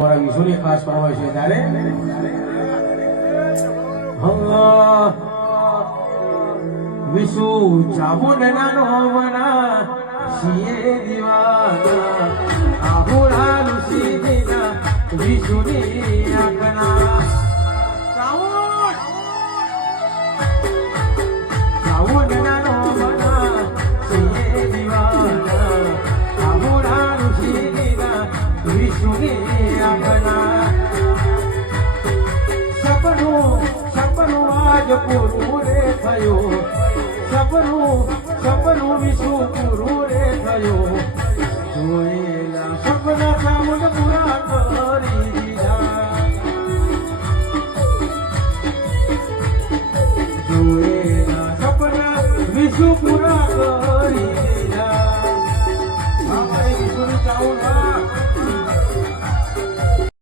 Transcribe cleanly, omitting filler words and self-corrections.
મારા વિશુની ખાસ પાવા છે ત્યારે વિશુ ચામુંડ નાનો વના સિયે દીવાના આહુડા ઋષિના વિશુની આંખના ચામુંડ નાનો વના સિયે દીવાના આહુડા ઋષિના વિશુની આંખના સપનું આજ પૂરું રે થયું સપનું વિશ્વ પૂરું રે થયું